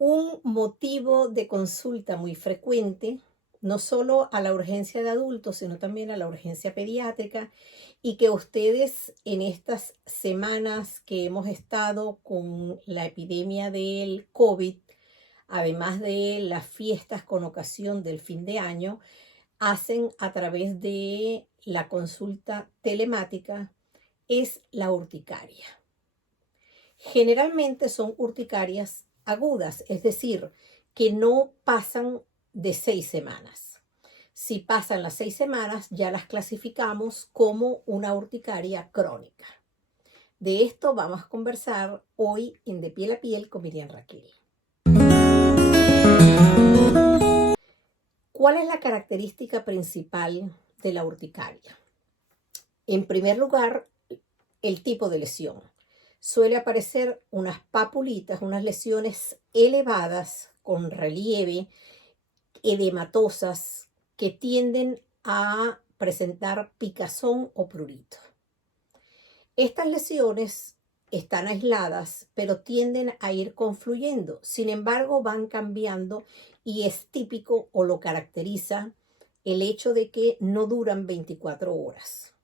Un motivo de consulta muy frecuente, no solo a la urgencia de adultos, sino también a la urgencia pediátrica, y que ustedes en estas semanas que hemos estado con la epidemia del COVID, además de las fiestas con ocasión del fin de año, hacen a través de la consulta telemática, es la urticaria. Generalmente son urticarias agudas, es decir, que no pasan de 6 semanas. Si pasan las 6 semanas, ya las clasificamos como una urticaria crónica. De esto vamos a conversar hoy en De Piel a Piel con Miriam Raquel. ¿Cuál es la característica principal de la urticaria? En primer lugar, el tipo de lesión. Suele aparecer unas papulitas, unas lesiones elevadas con relieve, edematosas, que tienden a presentar picazón o prurito. Estas lesiones están aisladas, pero tienden a ir confluyendo. Sin embargo, van cambiando y es típico o lo caracteriza el hecho de que no duran 24 horas.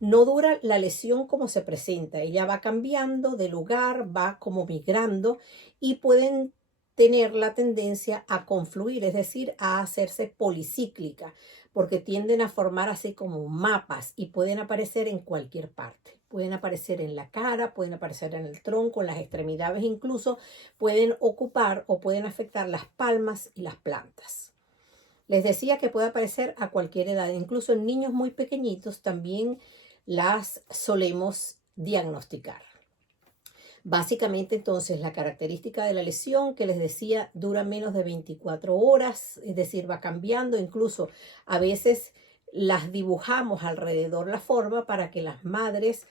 No dura la lesión como se presenta, ella va cambiando de lugar, va como migrando y pueden tener la tendencia a confluir, es decir, a hacerse policíclica, porque tienden a formar así como mapas y pueden aparecer en cualquier parte. Pueden aparecer en la cara, pueden aparecer en el tronco, en las extremidades, incluso pueden ocupar o pueden afectar las palmas y las plantas. Les decía que puede aparecer a cualquier edad, incluso en niños muy pequeñitos también las solemos diagnosticar. Básicamente, entonces, la característica de la lesión que les decía dura menos de 24 horas, es decir, va cambiando, incluso a veces las dibujamos alrededor la forma para que las madres,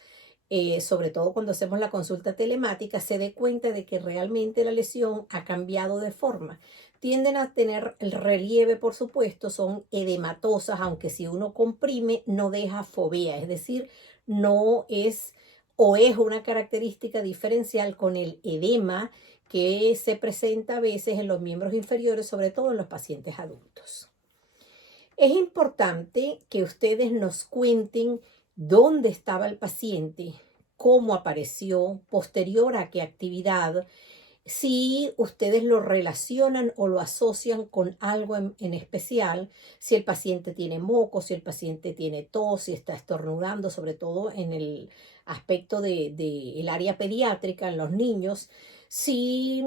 sobre todo cuando hacemos la consulta telemática, se dé cuenta de que realmente la lesión ha cambiado de forma. Tienden a tener el relieve, por supuesto, son edematosas, aunque si uno comprime no deja fovea, es decir, no es o es una característica diferencial con el edema que se presenta a veces en los miembros inferiores, sobre todo en los pacientes adultos. Es importante que ustedes nos cuenten dónde estaba el paciente, cómo apareció, posterior a qué actividad, si ustedes lo relacionan o lo asocian con algo en especial, si el paciente tiene moco, si el paciente tiene tos, si está estornudando, sobre todo en el aspecto del área pediátrica en los niños, si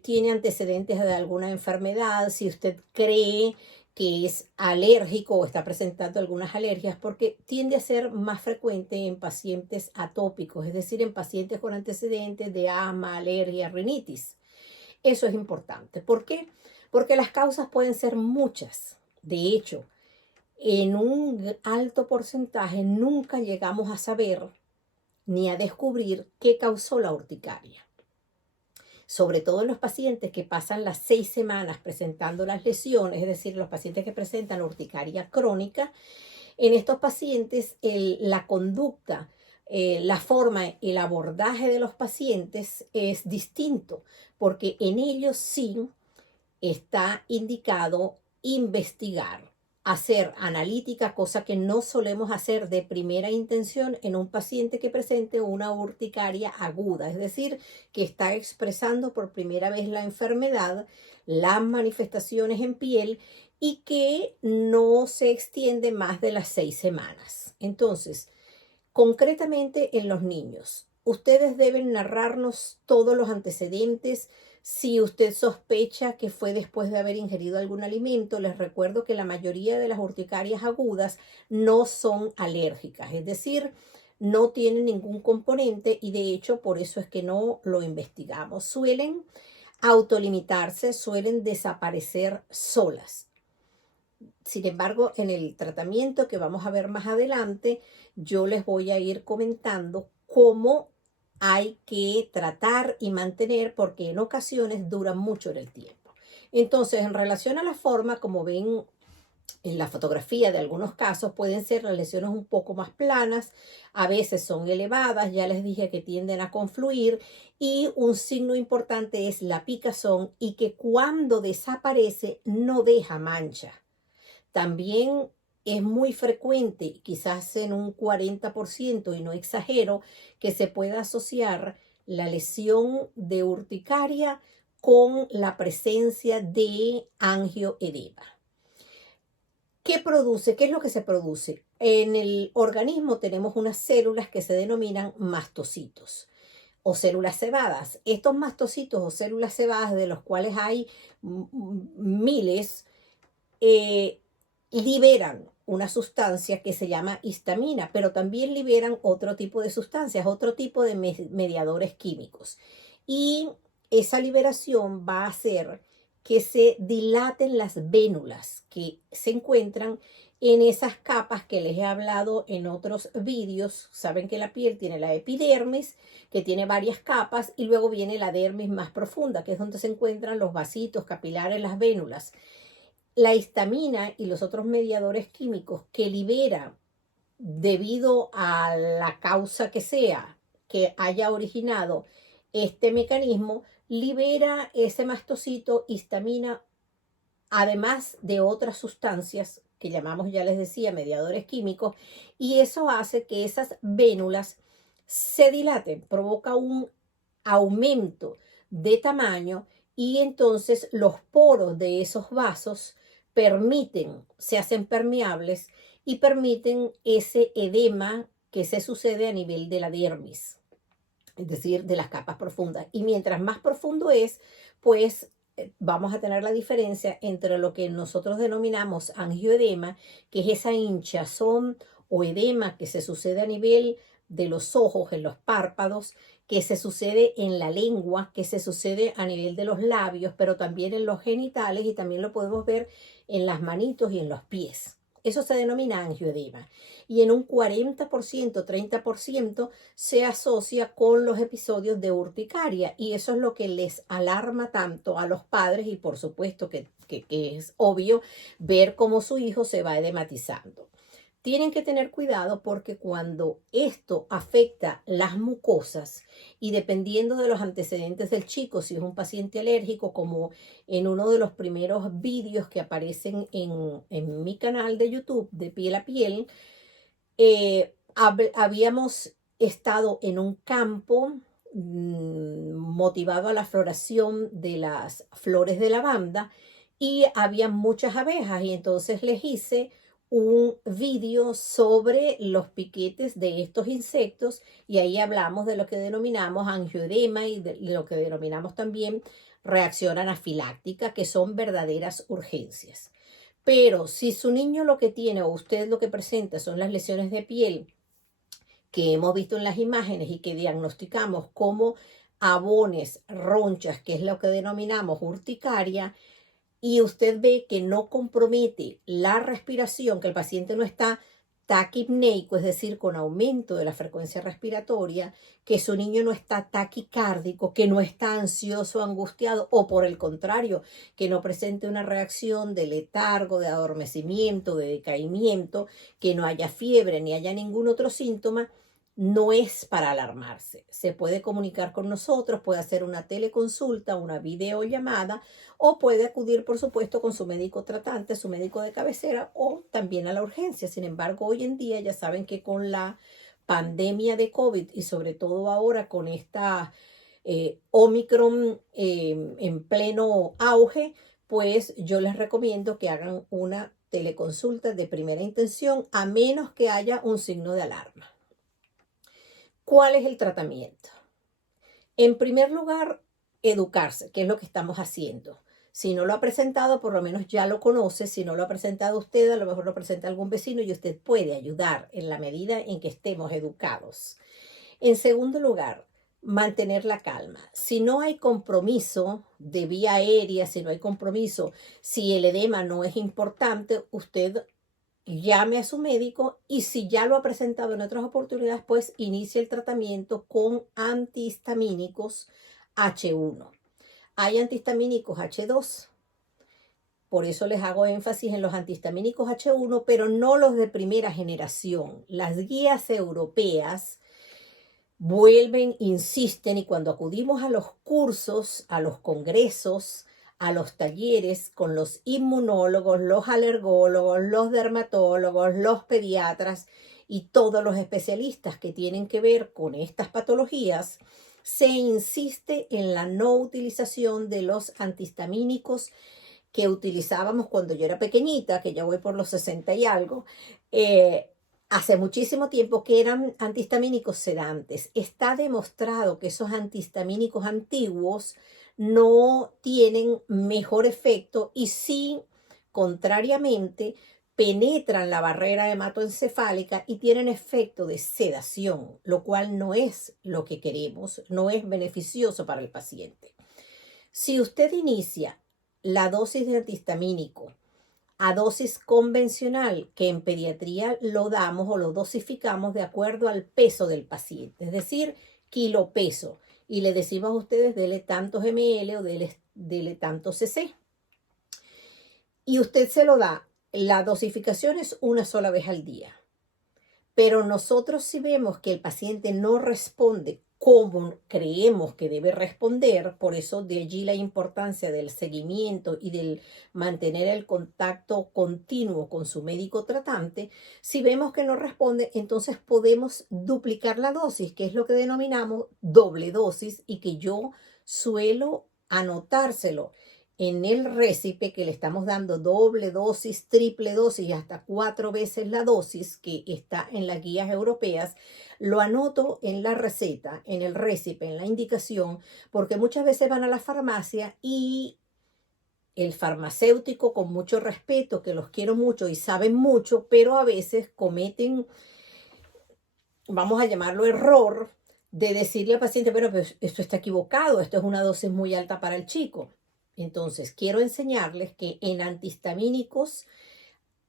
tiene antecedentes de alguna enfermedad, si usted cree que es alérgico o está presentando algunas alergias, porque tiende a ser más frecuente en pacientes atópicos, es decir, en pacientes con antecedentes de asma, alergia, rinitis. Eso es importante. ¿Por qué? Porque las causas pueden ser muchas. De hecho, en un alto porcentaje nunca llegamos a saber ni a descubrir qué causó la urticaria. Sobre todo en los pacientes que pasan las 6 semanas presentando las lesiones, es decir, los pacientes que presentan urticaria crónica, en estos pacientes la conducta, la forma, el abordaje de los pacientes es distinto, porque en ellos sí está indicado investigar, hacer analítica, cosa que no solemos hacer de primera intención en un paciente que presente una urticaria aguda, es decir, que está expresando por primera vez la enfermedad, las manifestaciones en piel y que no se extiende más de las 6 semanas. Entonces, concretamente en los niños, ustedes deben narrarnos todos los antecedentes. Si usted sospecha que fue después de haber ingerido algún alimento, les recuerdo que la mayoría de las urticarias agudas no son alérgicas, es decir, no tienen ningún componente y de hecho por eso es que no lo investigamos. Suelen autolimitarse, suelen desaparecer solas. Sin embargo, en el tratamiento que vamos a ver más adelante, yo les voy a ir comentando cómo hay que tratar y mantener, porque en ocasiones duran mucho en el tiempo. Entonces, en relación a la forma, como ven En la fotografía de algunos casos pueden ser las lesiones un poco más planas, a veces son elevadas, ya les dije que tienden a confluir, y un signo importante es la picazón y que cuando desaparece no deja mancha. También es muy frecuente, quizás en un 40%, y no exagero, que se pueda asociar la lesión de urticaria con la presencia de angioedema. ¿Qué produce? ¿Qué es lo que se produce? En el organismo tenemos unas células que se denominan mastocitos o células cebadas. Estos mastocitos o células cebadas, de los cuales hay miles, eh, liberan una sustancia que se llama histamina, pero también liberan otro tipo de sustancias, otro tipo de mediadores químicos. Y esa liberación va a hacer que se dilaten las vénulas que se encuentran en esas capas que les he hablado en otros vídeos. Saben que la piel tiene la epidermis, que tiene varias capas, y luego viene la dermis más profunda, que es donde se encuentran los vasitos capilares, las vénulas. La histamina y los otros mediadores químicos que libera debido a la causa que sea que haya originado este mecanismo, libera ese mastocito histamina, además de otras sustancias que llamamos, ya les decía, mediadores químicos, y eso hace que esas vénulas se dilaten, provoca un aumento de tamaño, y entonces los poros de esos vasos se hacen permeables y permiten ese edema que se sucede a nivel de la dermis, es decir, de las capas profundas. Y mientras más profundo es, pues vamos a tener la diferencia entre lo que nosotros denominamos angioedema, que es esa hinchazón o edema que se sucede a nivel de los ojos, en los párpados, que se sucede en la lengua, que se sucede a nivel de los labios, pero también en los genitales, y también lo podemos ver en las manitos y en los pies. Eso se denomina angioedema. Y en un 40%, 30% se asocia con los episodios de urticaria, y eso es lo que les alarma tanto a los padres, y por supuesto que es obvio ver cómo su hijo se va edematizando. Tienen que tener cuidado porque cuando esto afecta las mucosas, y dependiendo de los antecedentes del chico, si es un paciente alérgico, como en uno de los primeros vídeos que aparecen en mi canal de YouTube de Piel a Piel, habíamos estado en un campo motivado a la floración de las flores de lavanda, y había muchas abejas, y entonces les hice un vídeo sobre los piquetes de estos insectos, y ahí hablamos de lo que denominamos angioedema y de lo que denominamos también reacción anafiláctica, que son verdaderas urgencias. Pero si su niño lo que tiene o usted lo que presenta son las lesiones de piel que hemos visto en las imágenes y que diagnosticamos como abones, ronchas, que es lo que denominamos urticaria, y usted ve que no compromete la respiración, que el paciente no está taquipneico, es decir, con aumento de la frecuencia respiratoria, que su niño no está taquicárdico, que no está ansioso, angustiado, o por el contrario, que no presente una reacción de letargo, de adormecimiento, de decaimiento, que no haya fiebre ni haya ningún otro síntoma, no es para alarmarse. Se puede comunicar con nosotros, puede hacer una teleconsulta, una videollamada, o puede acudir, por supuesto, con su médico tratante, su médico de cabecera, o también a la urgencia. Sin embargo, hoy en día ya saben que con la pandemia de COVID, y sobre todo ahora con esta Omicron en pleno auge, pues yo les recomiendo que hagan una teleconsulta de primera intención, a menos que haya un signo de alarma. ¿Cuál es el tratamiento? En primer lugar, educarse, que es lo que estamos haciendo. Si no lo ha presentado, por lo menos ya lo conoce. Si no lo ha presentado usted, a lo mejor lo presenta algún vecino, y usted puede ayudar en la medida en que estemos educados. En segundo lugar, mantener la calma. Si no hay compromiso de vía aérea, si no hay compromiso, si el edema no es importante, usted llame a su médico, y si ya lo ha presentado en otras oportunidades, pues inicie el tratamiento con antihistamínicos H1. Hay antihistamínicos H2 Por eso les hago énfasis en los antihistamínicos H1, pero no los de primera generación. Las guías europeas vuelven, insisten, y cuando acudimos a los cursos, a los congresos, a los talleres con los inmunólogos, los alergólogos, los dermatólogos, los pediatras y todos los especialistas que tienen que ver con estas patologías, se insiste en la no utilización de los antihistamínicos que utilizábamos cuando yo era pequeñita, que ya voy por los 60 y algo, hace muchísimo tiempo, que eran antihistamínicos sedantes. Está demostrado que esos antihistamínicos antiguos no tienen mejor efecto y sí, contrariamente, penetran la barrera hematoencefálica y tienen efecto de sedación, lo cual no es lo que queremos, no es beneficioso para el paciente. Si usted inicia la dosis de antihistamínico a dosis convencional, que en pediatría lo damos o lo dosificamos de acuerdo al peso del paciente, es decir, kilo peso, y le decimos a ustedes dele tantos ml o dele tantos cc. Y usted se lo da, la dosificación es una sola vez al día. Pero nosotros, si vemos que el paciente no responde como creemos que debe responder, por eso de allí la importancia del seguimiento y del mantener el contacto continuo con su médico tratante. Si vemos que no responde, entonces podemos duplicar la dosis, que es lo que denominamos doble dosis, y que yo suelo anotárselo en el récipe, que le estamos dando doble dosis, triple dosis y hasta 4 veces la dosis que está en las guías europeas. Lo anoto en la receta, en el récipe, en la indicación, porque muchas veces van a la farmacia y el farmacéutico, con mucho respeto, que los quiero mucho y saben mucho, pero a veces cometen, vamos a llamarlo error, de decirle al paciente, pero esto está equivocado, esto es una dosis muy alta para el chico. Entonces, quiero enseñarles que en antihistamínicos,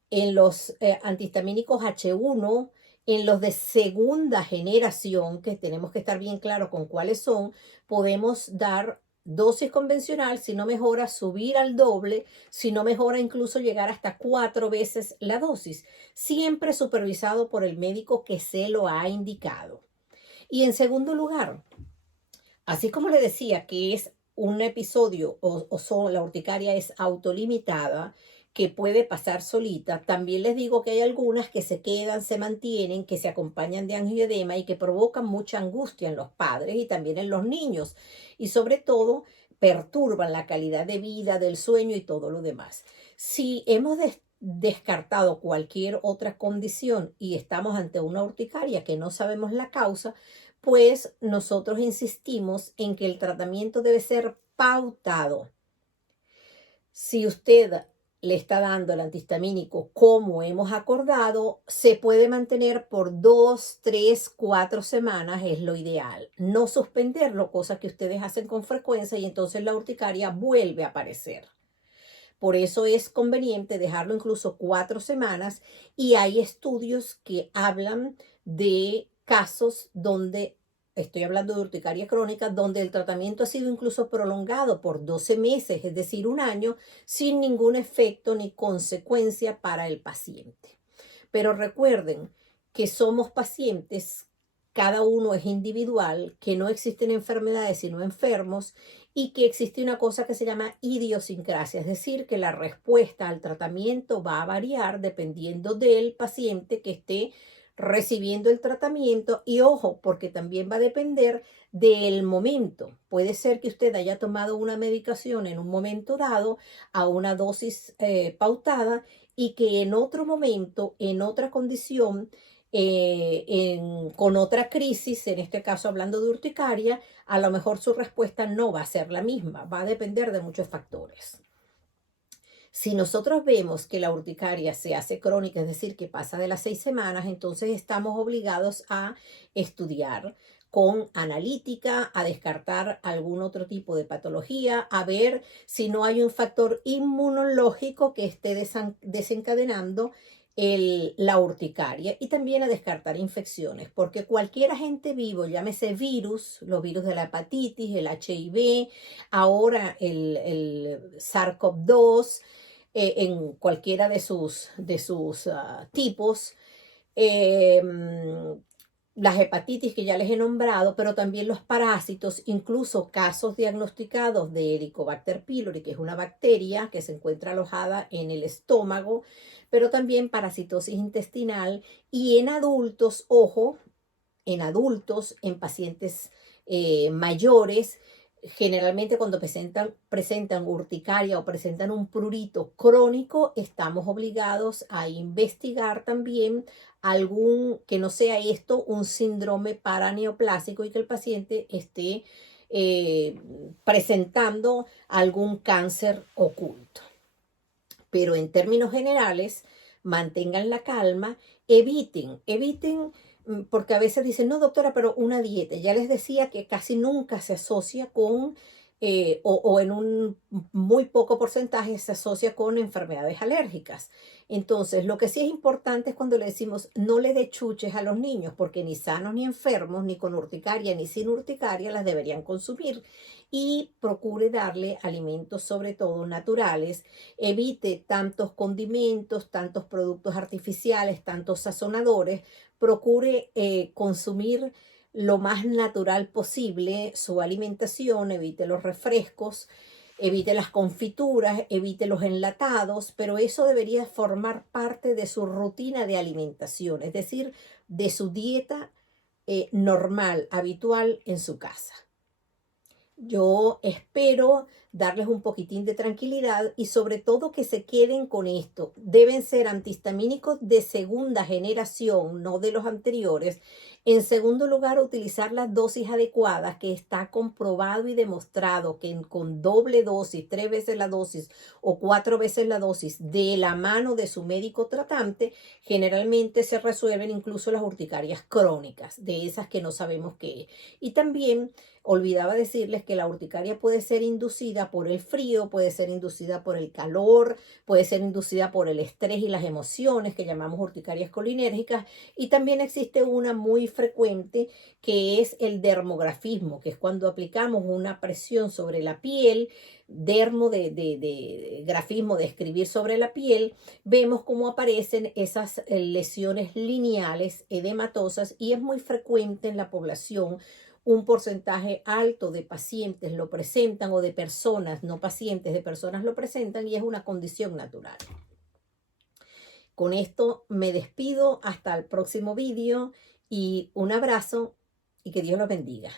en los antihistamínicos H1, en los de segunda generación, que tenemos que estar bien claros con cuáles son, podemos dar dosis convencional, si no mejora, subir al doble, si no mejora, incluso llegar hasta 4 veces la dosis, siempre supervisado por el médico que se lo ha indicado. Y en segundo lugar, así como le decía que es un episodio la urticaria es autolimitada, que puede pasar solita, también les digo que hay algunas que se quedan, se mantienen, que se acompañan de angioedema y que provocan mucha angustia en los padres y también en los niños, y sobre todo perturban la calidad de vida, del sueño y todo lo demás. Si hemos descartado cualquier otra condición y estamos ante una urticaria que no sabemos la causa, pues nosotros insistimos en que el tratamiento debe ser pautado. Si usted le está dando el antihistamínico como hemos acordado, se puede mantener por 2, 3, 4 semanas, es lo ideal. No suspenderlo, cosa que ustedes hacen con frecuencia, y entonces la urticaria vuelve a aparecer. Por eso es conveniente dejarlo incluso 4 semanas, y hay estudios que hablan de casos donde, estoy hablando de urticaria crónica, donde el tratamiento ha sido incluso prolongado por 12 meses, es decir, un año, sin ningún efecto ni consecuencia para el paciente. Pero recuerden que somos pacientes, cada uno es individual, que no existen enfermedades sino enfermos, y que existe una cosa que se llama idiosincrasia, es decir, que la respuesta al tratamiento va a variar dependiendo del paciente que esté recibiendo el tratamiento. Y ojo, porque también va a depender del momento. Puede ser que usted haya tomado una medicación en un momento dado a una dosis pautada, y que en otro momento, en otra condición, con otra crisis, en este caso hablando de urticaria, a lo mejor su respuesta no va a ser la misma, va a depender de muchos factores. Si nosotros vemos que la urticaria se hace crónica, es decir, que pasa de las 6 semanas, entonces estamos obligados a estudiar con analítica, a descartar algún otro tipo de patología, a ver si no hay un factor inmunológico que esté desencadenando la urticaria, y también a descartar infecciones, porque cualquier agente vivo, llámese virus, los virus de la hepatitis, el HIV, ahora el SARS-CoV-2, en cualquiera de sus tipos. em, las hepatitis que ya les he nombrado, pero también los parásitos, incluso casos diagnosticados de Helicobacter pylori, que es una bacteria que se encuentra alojada en el estómago, pero también parasitosis intestinal y en adultos, ojo, en adultos, en pacientes mayores, generalmente cuando presentan urticaria o presentan un prurito crónico, estamos obligados a investigar también algún, que no sea esto, un síndrome paraneoplásico y que el paciente esté presentando algún cáncer oculto. Pero en términos generales, mantengan la calma, eviten, porque a veces dicen, no, doctora, pero una dieta. Ya les decía que casi nunca se asocia con, o en un muy poco porcentaje se asocia con enfermedades alérgicas. Entonces, lo que sí es importante es cuando le decimos, no le dé chuches a los niños, porque ni sanos ni enfermos, ni con urticaria ni sin urticaria, las deberían consumir. Y procure darle alimentos, sobre todo naturales. Evite tantos condimentos, tantos productos artificiales, tantos sazonadores. Procure consumir lo más natural posible su alimentación, evite los refrescos, evite las confituras, evite los enlatados, pero eso debería formar parte de su rutina de alimentación, es decir, de su dieta normal, habitual en su casa. Yo espero darles un poquitín de tranquilidad y sobre todo que se queden con esto. Deben ser antihistamínicos de segunda generación, no de los anteriores. En segundo lugar, utilizar las dosis adecuadas, que está comprobado y demostrado que con doble dosis, 3 veces la dosis o 4 veces la dosis de la mano de su médico tratante, generalmente se resuelven incluso las urticarias crónicas, de esas que no sabemos qué es. Y también olvidaba decirles que la urticaria puede ser inducida por el frío, puede ser inducida por el calor, puede ser inducida por el estrés y las emociones, que llamamos urticarias colinérgicas, y también existe una muy frecuente que es el dermografismo, que es cuando aplicamos una presión sobre la piel, de grafismo, de escribir sobre la piel, vemos cómo aparecen esas lesiones lineales edematosas y es muy frecuente en la población. Un porcentaje alto de pacientes lo presentan o de personas, no pacientes, de personas lo presentan y es una condición natural. Con esto me despido hasta el próximo vídeo y un abrazo y que Dios los bendiga.